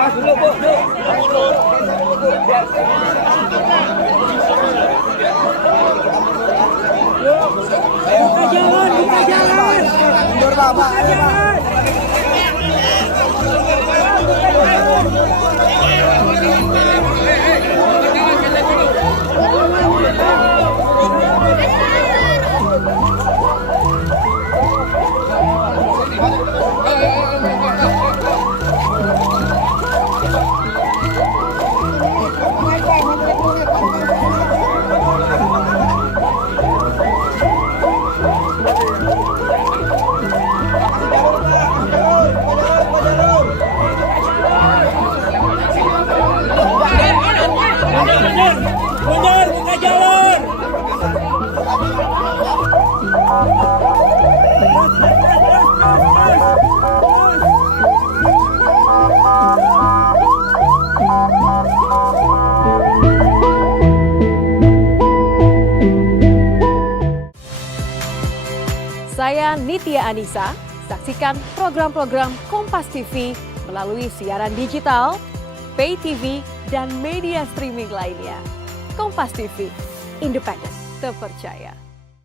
Dulu, Bu. Buka jalan, buka jalan. Mundur, Bapak. Buka jalan. Mundur, buka jalan. Saya Nitya Anissa, saksikan program-program Kompas TV melalui siaran digital, pay TV, dan media streaming lainnya. Kompas TV, independen, terpercaya.